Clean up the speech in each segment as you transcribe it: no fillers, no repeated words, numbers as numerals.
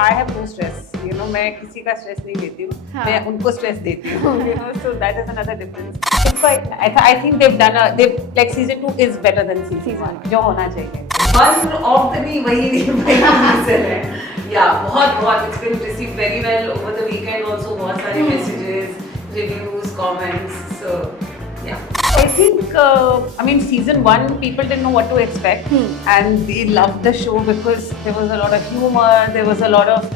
I have no stress. मैं किसी का stress नहीं लेती हूँ. हाँ. मैं उनको stress देती हूँ. So that is another difference. It's quite. I think they've like season 2 is better than season 1. जो होना चाहिए. One of the वही reason है. Yeah, बहुत. It's been received very well over the weekend. Also बहुत सारे messages, reviews, comments. So yeah. I think, season 1, people didn't know what to expect, and they loved the show because there was a lot of humor, there was a lot of,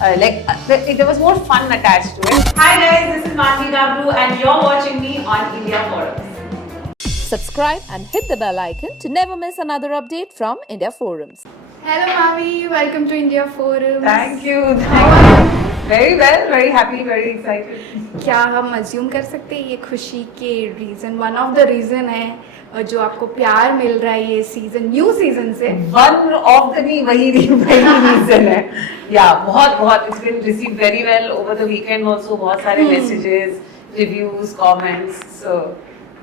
there was more fun attached to it. Hi guys, this is Manvi Gabru and you're watching me on India Forums. Subscribe and hit the bell icon to never miss another update from India Forums. Hello Mavi, welcome to India Forums. Thank you. Very well, very happy, very excited. क्या हम assume कर सकते हैं ये खुशी के reason, one of the reason है जो आपको प्यार मिल रहा है ये सीजन, न्यू सीजन से? One of the नहीं वही reason है. Yeah, बहुत. It's been received very well over the weekend also. बहुत सारे messages, reviews, comments. So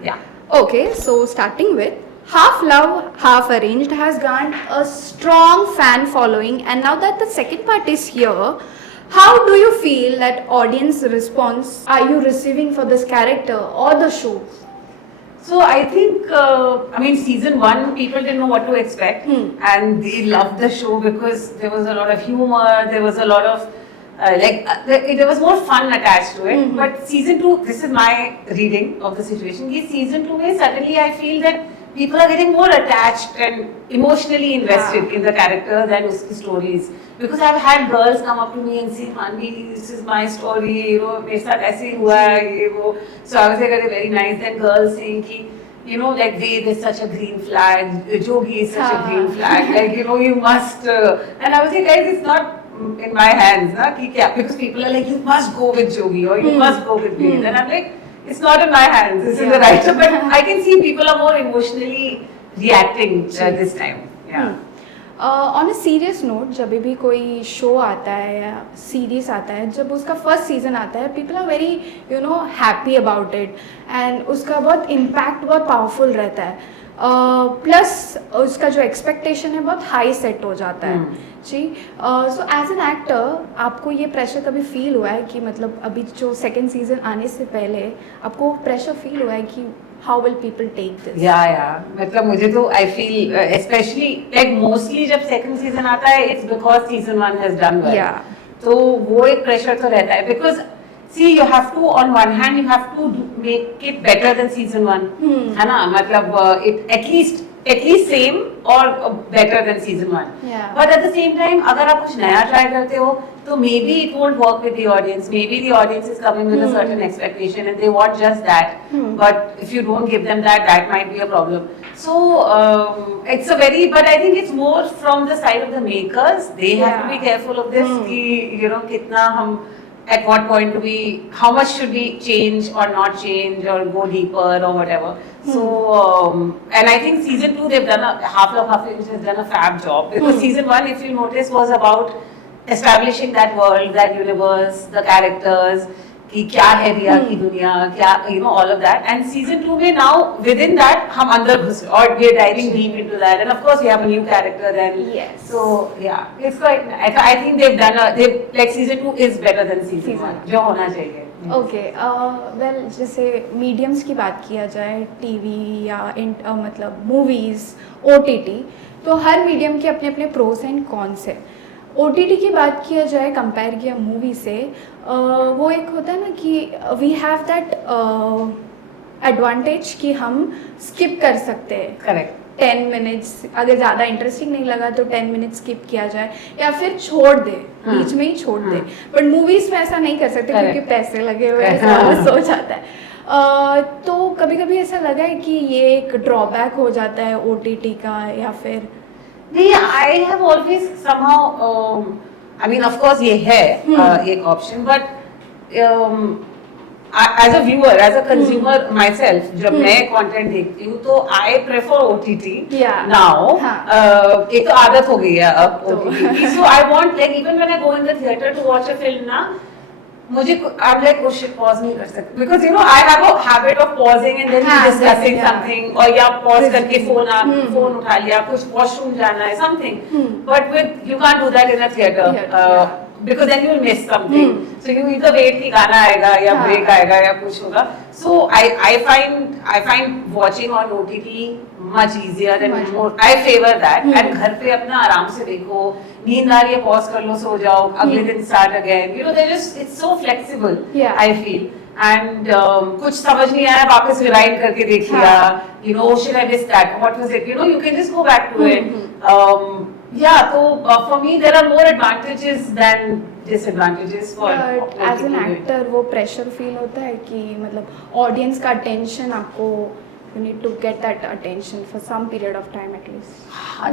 yeah. Okay, so starting with Half Love, Half Arranged has garnered a strong fan following, and now that the second part is here, how do you feel that audience response are you receiving for this character or the show? So I think, season 1, people didn't know what to expect, and they loved the show because there was a lot of humor, there was a lot of, there was more fun attached to it. But season 2, this is my reading of the situation, season 2 mein suddenly I feel that people are getting more attached and emotionally invested in the characters and uski stories. Because I've had girls come up to me and say, Manvi, this is my story, मेरे साथ ऐसे ही हुआ है, ये वो. So I was like, very nice. Then girls saying कि, like Ved is such a green flag, Jogi is such a green flag, like, you must. And I was like, guys, it's not in my hands, na, कि क्या? Because people are like, you must go with Jogi or you must go with Ved. And I'm like, it's not in my hands, this is the writer. But I can see people are more emotionally reacting this time. Yeah. On a serious note, जब भी कोई show आता है या series आता है, जब उसका फर्स्ट सीजन आता है, people are very happy about it and उसका बहुत इम्पैक्ट बहुत पावरफुल रहता है. प्लस उसका जो एक्सपेक्टेशन है बहुत हाई सेट हो जाता है जी. सो एज एन एक्टर आपको ये प्रेशर कभी फील हुआ है कि मतलब अभी जो सेकेंड सीजन आने से पहले आपको प्रेशर फील हुआ है कि how will people take this? Yeah. मतलब मुझे तो I feel especially like mostly जब second season आता है it's because season 1 has done well. Yeah. तो वो एक pressure तो रहता है because see you have to on one hand you have to make it better than season 1. है ना? मतलब it at least same or better than season 1. Yeah. But at the same time अगर आप कुछ नया try करते हो तो maybe it won't work with the audience. Maybe the audience is coming with a certain expectation and they want just that. But if you don't give them that, that might be a problem. So it's a very, but I think it's more from the side of the makers. They have to be careful of this. कि कितना हम at what point do we, how much should we change or not change or go deeper or whatever. So and I think season 2 they've done Half Love Half Arranged has done a fab job because season 1 if you notice was about establishing that world, that universe, the characters, कि क्या है रिया की दुनिया, क्या all of that. And season 2 में now within that हम अंदर घुस और we are diving deep into that. And of course we have a new character then. Yes. So yeah, it's quite. I think they've like season 2 is better than season 1. जो होना चाहिए. Okay well जैसे mediums की बात किया जाए TV या मतलब मूवीज़ OTT, तो हर मीडियम के अपने अपने प्रोस एंड कॉन्स है. OTT की बात किया जाए कंपेयर किया मूवी से, वो एक होता है ना कि वी हैव दैट एडवांटेज कि हम स्किप कर सकते हैं. करेक्ट. 10 मिनट्स अगर ज़्यादा इंटरेस्टिंग नहीं लगा तो 10 मिनट्स स्किप किया जाए या फिर छोड़ दे, बीच में ही छोड़ दे. बट मूवीज़ में ऐसा नहीं कर सकते क्योंकि पैसे लगे हुए हैं, सो जाता है. तो कभी कभी ऐसा लगा है कि ये एक ड्रॉबैक हो जाता है OTT का या फिर नहीं. I have always somehow of course ये है एक option but as a viewer, as a consumer myself, जब मैं content देखती हूँ तो I prefer OTT now. एक तो आदत हो गई है अब OTT की. So I want like even when I go in the theater to watch a film ना, मुझे I'm like oh shit pause नहीं कर सकते because you know I have a habit of pausing and then हाँ, discussing yeah. something और या pause करके phone उठा लिया कुछ washroom जाना है something but with you can't do that in a theater Yeah. because then you will miss something so you either wait कि गाना आएगा या हाँ. break आएगा या कुछ होगा so I find watching on OTT much easier and Much. more I favor that and घर पे अपना आराम से देखो नींद आ रही है pause कर लो सो जाओ अगले दिन start again you know they just it's so flexible Yeah. I feel and कुछ समझ नहीं आया वापस rewind करके देख लिया you know should I miss that what was it you know you can just go back to it yeah so for me there are more advantages than disadvantages for But as an OTT. actor वो pressure feel होता है कि मतलब audience का attention आपको you need to get that attention for some period of time at least.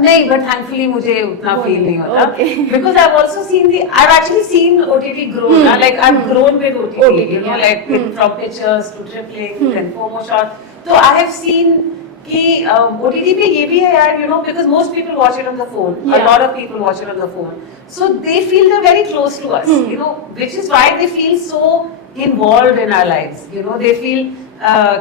नहीं but thankfully मुझे उतना वो feel नहीं, नहीं होता okay. because I've also seen I've actually seen OTT grow like I've grown with OTT you know yeah. like from pictures to tripling then promo shots so I have seen कि OTT पे ये भी है यार you know because most people watch it on the phone a Yeah. lot of people watch it on the phone so they feel they're very close to us you know which is why they feel so involved in our lives you know they feel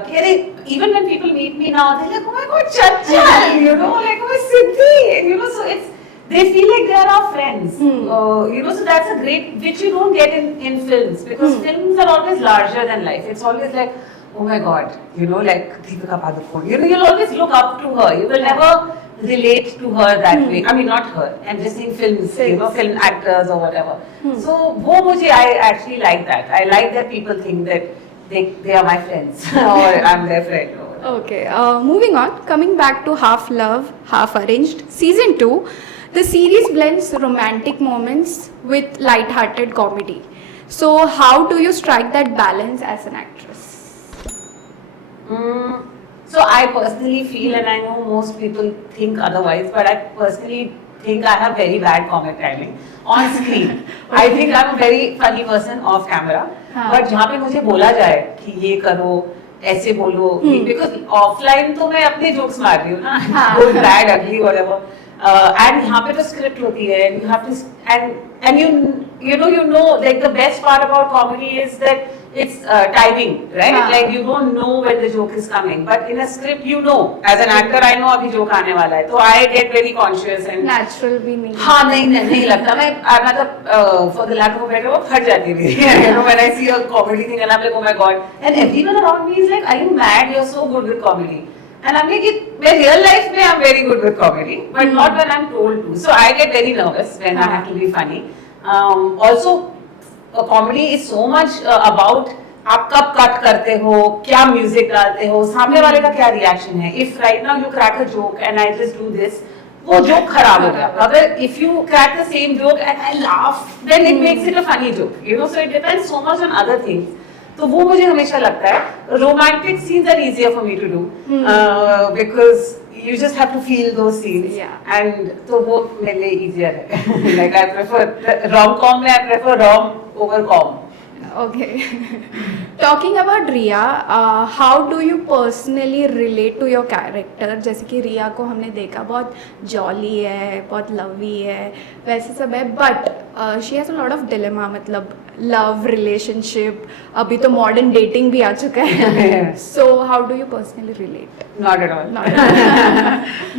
कि अरे even when people meet me now they're like oh my god Chanchal you know like oh Siddhi you know so it's they feel like they are our friends you know so that's a great which you don't get in films because films are always larger than life it's always like oh my god you know like Deepika Padukone you know you'll always look up to her you will never relate to her that way I mean not her I'm just saying films you know film actors or whatever so wo mujhe I actually like that I like that people think that they are my friends or I'm their friend or whatever. Okay, moving on, coming back to Half Love, Half Arranged, season 2, the series blends romantic moments with light-hearted comedy. So, how do you strike that balance as an actress? So I personally feel, and I know most people think otherwise, but I personally think I have very bad comic timing on screen. I think I'm a very funny person off camera, हाँ. but जहाँ पे मुझे बोला जाए कि ये करो, ऐसे बोलो, because offline तो मैं अपने jokes मार रही हूँ ना, good, bad, ugly, whatever. And यहाँ पे तो script होती है, and you have to, and you know, like the best part about comedy is that it's timing, right? हाँ. Like you don't know when the joke is coming, but in a script you know. As an actor, I know अभी joke आने वाला है, तो I get very conscious and Natural भी नहीं. हाँ नहीं लगता मैं मतलब for the lack of a better word फट जाती थी you know when I see a comedy thing and I'm like oh my god and everyone around me is like are you mad you're so good with comedy and I'm like in real life में I'm very good with comedy but not when I'm told to so I get very nervous when I have to be funny also comedy is so much about आप कब cut करते हो क्या music डालते हो सामने वाले का क्या रिएक्शन है if right now you crack a joke and I just do this वो जोक खराब हो गया अगर if you crack the same joke and I laugh then it makes it a funny joke you know so it depends so much on other things तो वो मुझे हमेशा लगता है romantic scenes are easier for me to do because you just have to feel those scenes and तो वो मेरे लिए easier है like I prefer rom-com में I prefer rom over com. Okay. Talking about Riya, how do you personally relate to your character? जैसे कि रिया को हमने देखा बहुत जॉली है बहुत लवी है वैसे सब है but she has a lot of dilemma मतलब लव रिलेशनशिप अभी तो मॉडर्न डेटिंग भी आ चुका है so how do you personally relate Not at all.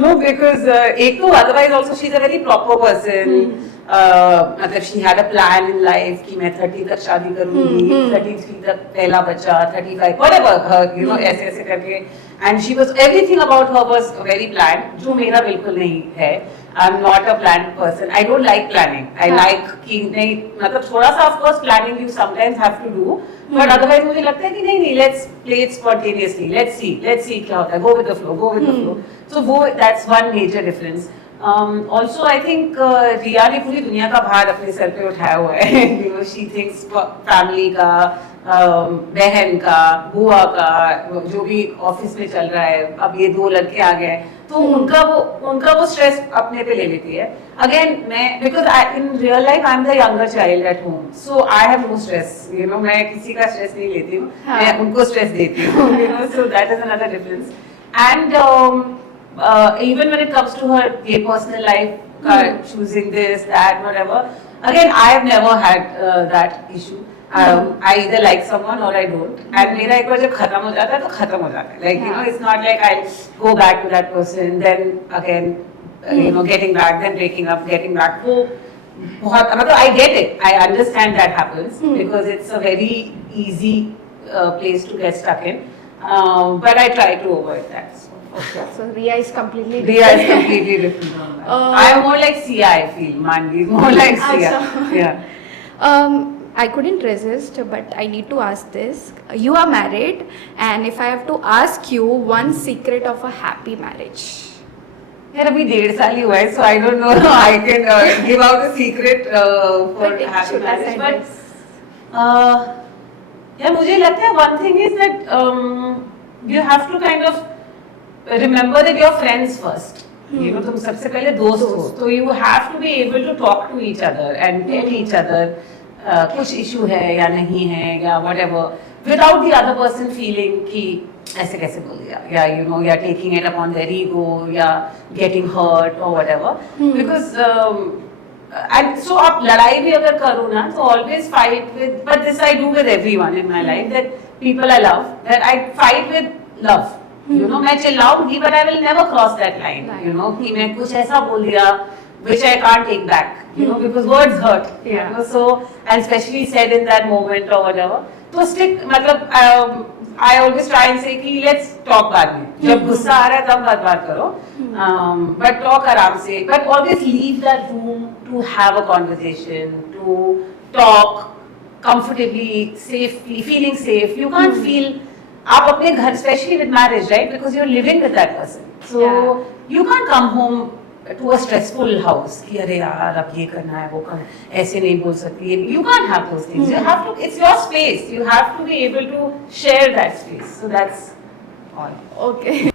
No, because एक तो otherwise also she's a very proper person. मतलब she had a plan in life कि मैं 30 तक शादी करूँगी, 33 तक पहला बच्चा, 35 whatever you know ऐसे करके and she was everything about her was very planned जो मेरा बिल्कुल नहीं है. I'm not a planned person. I don't like planning. I like कि नहीं मतलब थोड़ा सा of course planning you sometimes have to do. But otherwise मुझे लगता है कि नहीं let's play it spontaneously. Let's see क्या होता है. Go with the flow. So वो that's one major difference. Also I think रिया ने पूरी दुनिया का भार अपने सर पे उठाया हुआ है. You know she thinks family का बहन का बुआ का जो भी ऑफिस में चल रहा है अब ये 2 लड़के आ गए तो उनका वो स्ट्रेस अपने पे ले लेती है अगेन मैं because in real life I am the younger child at home so I have no stress you know मैं किसी का स्ट्रेस नहीं लेती हूँ मैं उनको स्ट्रेस देती हूँ you know so that is another difference and even when it comes to her personal life choosing this that whatever again I have never had that issue I either like someone or I don't. And मेरा एक बार जब खत्म हो जाता है तो खत्म हो जाता है. Like you know, it's not like I'll go back to that person, then again, you know, getting back, then breaking up, getting back. वो बहुत मतलब I get it. I understand that happens because it's a very easy place to get stuck in. But I try to avoid that. So, So Riya is completely Riya is completely different from that. I'm more like Sia, I feel. Manvi is more like Sia. Yeah. I couldn't resist, but I need to ask this. You are married, and if I have to ask you one secret of a happy marriage. यार अभी 1.5 साल ही हुआ है, so I don't know I can give out a secret for But एक happy छोटा marriage. सा But यार मुझे लगता है one thing is that you have to kind of remember that you're friends first. You know, तुम सबसे पहले दोस्त हो, तो you have to be able to talk to each other and tell each other कुछ issue है या नहीं है या whatever, without the other person feeling कि ऐसे कैसे बोल दिया या you know या taking it upon their ego या getting hurt or whatever. Because and so आप लड़ाई भी अगर करो ना तो always fight with, but this I do with everyone in my life, that people I love, that I fight with love. You know, मैं चिल्लाऊंगी but I will never cross that line. You know, कि मैं कुछ ऐसा बोल दिया which I can't take back. You know, because words hurt. You know, so and especially said in that moment or whatever. तो stick मतलब I always try and say कि let's talk बाद में. जब गुस्सा आ रहा है तब बात करो. But talk आराम से. But always leave that room to have a conversation, to talk comfortably, safely, feeling safe. You can't feel आप अपने घर, especially with marriage, right? Because you're living with that person. So you can't come home to a stressful house कि अरे यार अब ये करना है वो करना है ऐसे नहीं बोल सकती. You can't have those things. You have to. It's your space. You have to be able to share that space. So that's all. Okay.